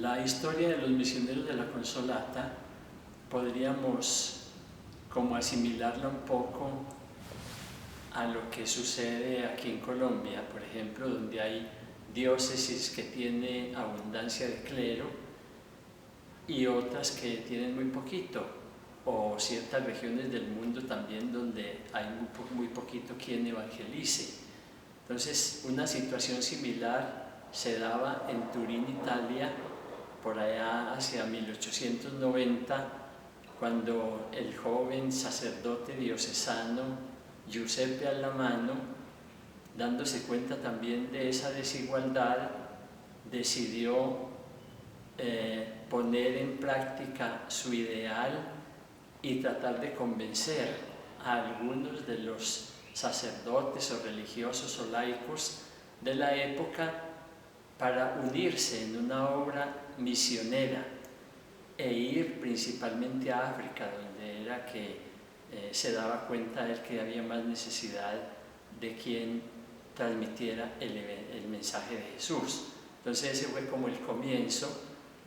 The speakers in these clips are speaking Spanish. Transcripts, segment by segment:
La historia de los misioneros de la Consolata podríamos como asimilarla un poco a lo que sucede aquí en Colombia, por ejemplo, donde hay diócesis que tienen abundancia de clero y otras que tienen muy poquito, o ciertas regiones del mundo también donde hay muy poquito quien evangelice. Entonces, una situación similar se daba en Turín, Italia, por allá hacia 1890, cuando el joven sacerdote diocesano Giuseppe Allamano, dándose cuenta también de esa desigualdad, decidió poner en práctica su ideal y tratar de convencer a algunos de los sacerdotes o religiosos o laicos de la época para unirse en una obra misionera e ir principalmente a África, donde era que se daba cuenta él que había más necesidad de quien transmitiera el mensaje de Jesús. Entonces ese fue como el comienzo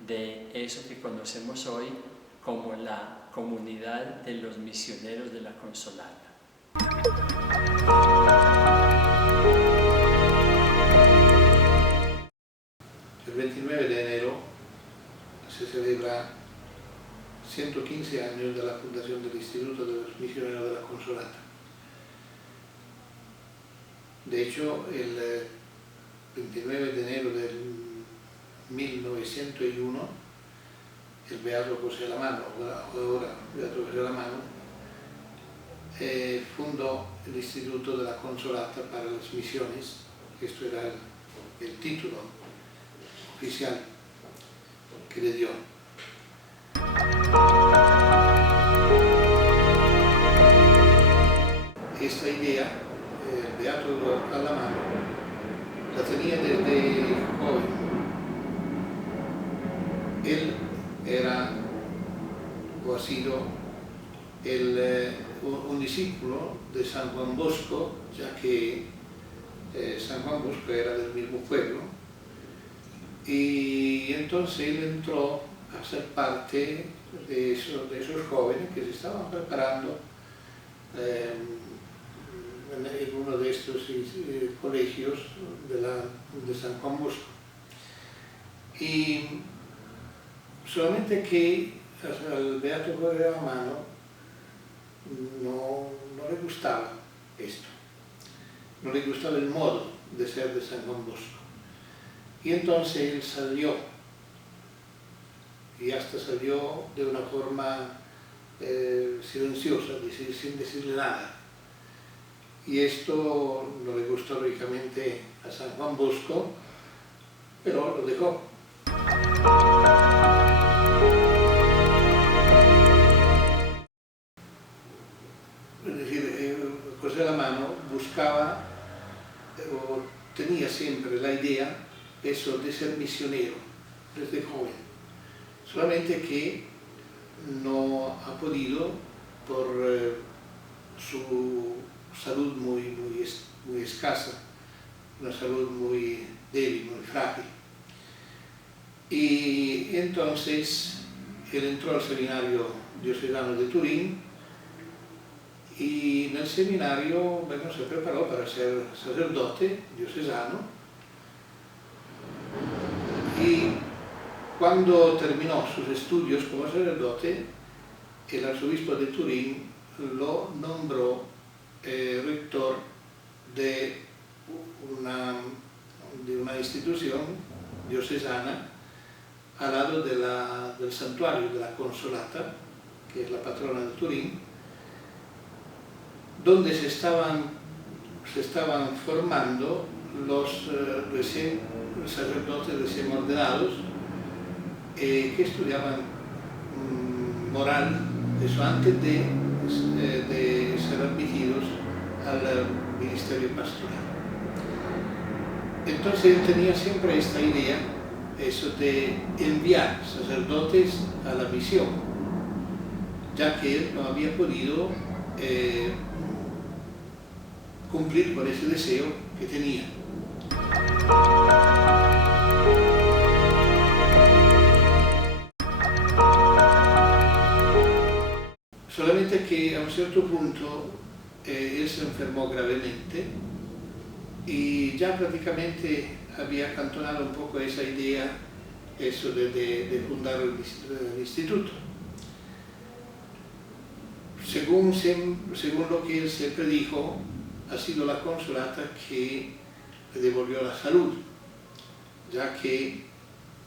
de eso que conocemos hoy como la comunidad de los misioneros de la Consolata. El 29 de enero se celebra 115 años de la fundación del Instituto de los Misioneros de la Consolata. De hecho, el 29 de enero del 1901, el Beato José Alamano, ahora Beato José Alamano, fundó el Instituto de la Consolata para las Misiones. Esto era el título oficial que le dio. Esta idea, el Beato Alamano, la tenía desde joven. Él era o ha sido un discípulo de San Juan Bosco, ya que San Juan Bosco era del mismo pueblo, y entonces él entró a ser parte de esos jóvenes que se estaban preparando en uno de estos colegios de San Juan Bosco. Y solamente que al Beato José Alamano no le gustaba esto, no le gustaba el modo de ser de San Juan Bosco. Y entonces él salió, y hasta salió de una forma silenciosa, sin decirle nada. Y esto no le gustó lógicamente a San Juan Bosco, pero lo dejó. Es decir, José Alamano buscaba, o tenía siempre la idea, eso de ser misionero desde joven, solamente que no ha podido por su salud muy escasa, una salud muy débil, muy frágil. Y entonces él entró al seminario diocesano de Turín y en el seminario, bueno, se preparó para ser sacerdote diocesano. Y cuando terminó sus estudios como sacerdote, el arzobispo de Turín lo nombró rector de una institución diocesana al lado del santuario de la Consolata, que es la patrona de Turín, donde se estaban formando los sacerdotes recién ordenados que estudiaban moral, eso antes de ser admitidos al ministerio pastoral. Entonces él tenía siempre esta idea, eso de enviar sacerdotes a la misión, ya que él no había podido cumplir con ese deseo que tenía. un cierto punto él se enfermó gravemente y ya prácticamente había acantonado un poco esa idea, eso de fundar el instituto. Según lo que él siempre dijo, ha sido la Consolata que le devolvió la salud, ya que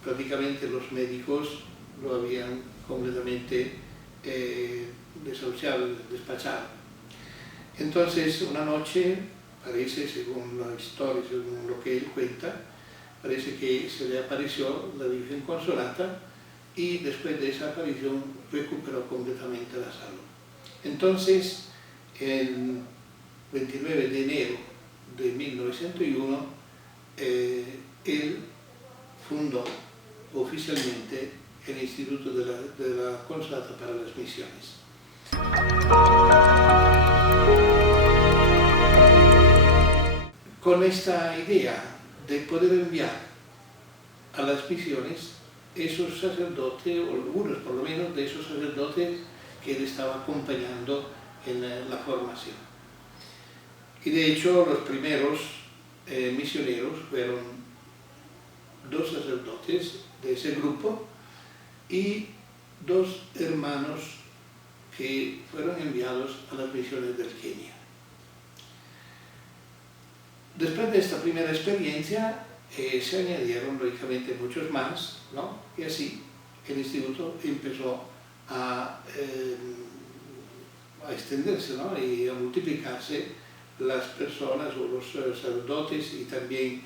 prácticamente los médicos lo habían completamente desahuciado, despachado. Entonces, una noche, parece, según la historia, según lo que él cuenta, parece que se le apareció la Virgen Consolata y después de esa aparición recuperó completamente la salud. Entonces, el 29 de enero de 1901, él fundó oficialmente el Instituto de la Consolata para las Misiones. Con esta idea de poder enviar a las misiones esos sacerdotes, o algunos por lo menos de esos sacerdotes que él estaba acompañando en la formación. Y de hecho los primeros misioneros fueron 2 sacerdotes de ese grupo y 2 hermanos que fueron enviados a las misiones del Kenia. Después de esta primera experiencia se añadieron lógicamente muchos más, ¿no? Y así el instituto empezó a extenderse, ¿no? Y a multiplicarse las personas o los sacerdotes y también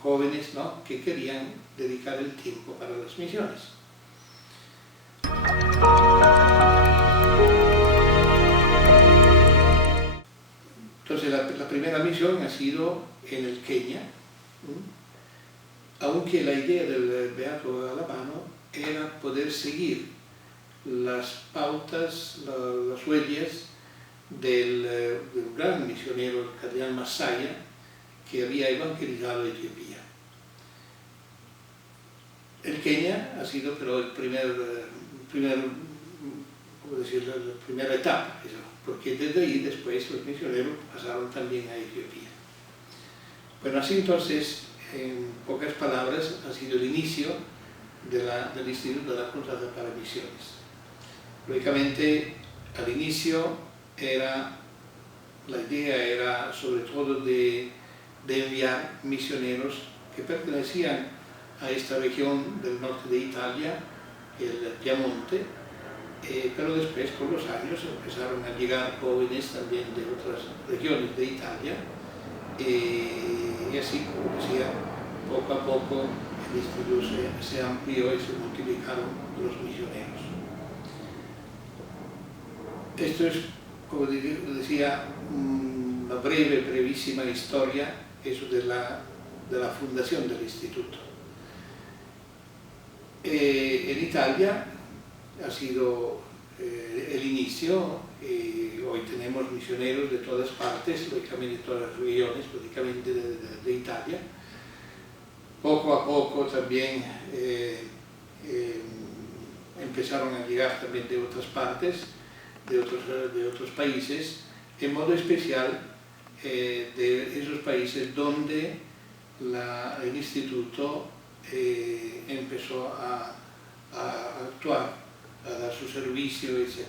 jóvenes, ¿no? Que querían dedicar el tiempo para las misiones. Entonces la primera misión ha sido en el Kenia, aunque la idea del Beato Alabano era poder seguir las pautas, las huellas del gran misionero, el cardenal Masaya, que había evangelizado Etiopía. El Kenia ha sido pero la primera etapa, porque desde ahí después los misioneros pasaron también a Etiopía. Bueno, así entonces, en pocas palabras, ha sido el inicio del Instituto de la Consolata para Misiones. Lógicamente, al inicio la idea era sobre todo de enviar misioneros que pertenecían a esta región del norte de Italia, el Piamonte, pero después con los años empezaron a llegar jóvenes también de otras regiones de Italia y así, como decía, poco a poco el instituto se amplió y se multiplicaron los misioneros. Esto es, como decía, una brevísima historia eso de la fundación del instituto. En Italia ha sido el inicio, hoy tenemos misioneros de todas partes, lógicamente de todas las regiones, lógicamente de Italia. Poco a poco también empezaron a llegar también de otras partes, de otros países, en modo especial de esos países donde el instituto empezó a actuar, a dar su servicio, etc.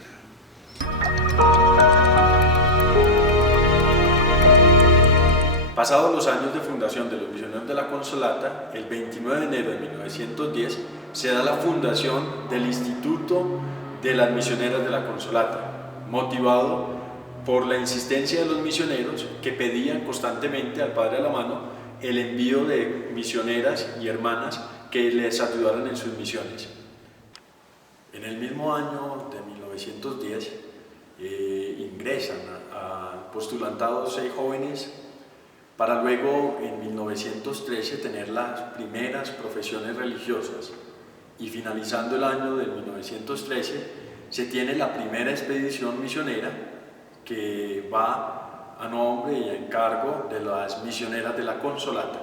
Pasados los años de fundación de los Misioneros de la Consolata, el 29 de enero de 1910 se da la fundación del Instituto de las Misioneras de la Consolata, motivado por la insistencia de los misioneros que pedían constantemente al Padre Alamano el envío de misioneras y hermanas que les ayudaran en sus misiones. En el mismo año de 1910 ingresan a postulantados 6 jóvenes para luego en 1913 tener las primeras profesiones religiosas y finalizando el año de 1913 se tiene la primera expedición misionera que va a nombre y a encargo de las misioneras de la Consolata.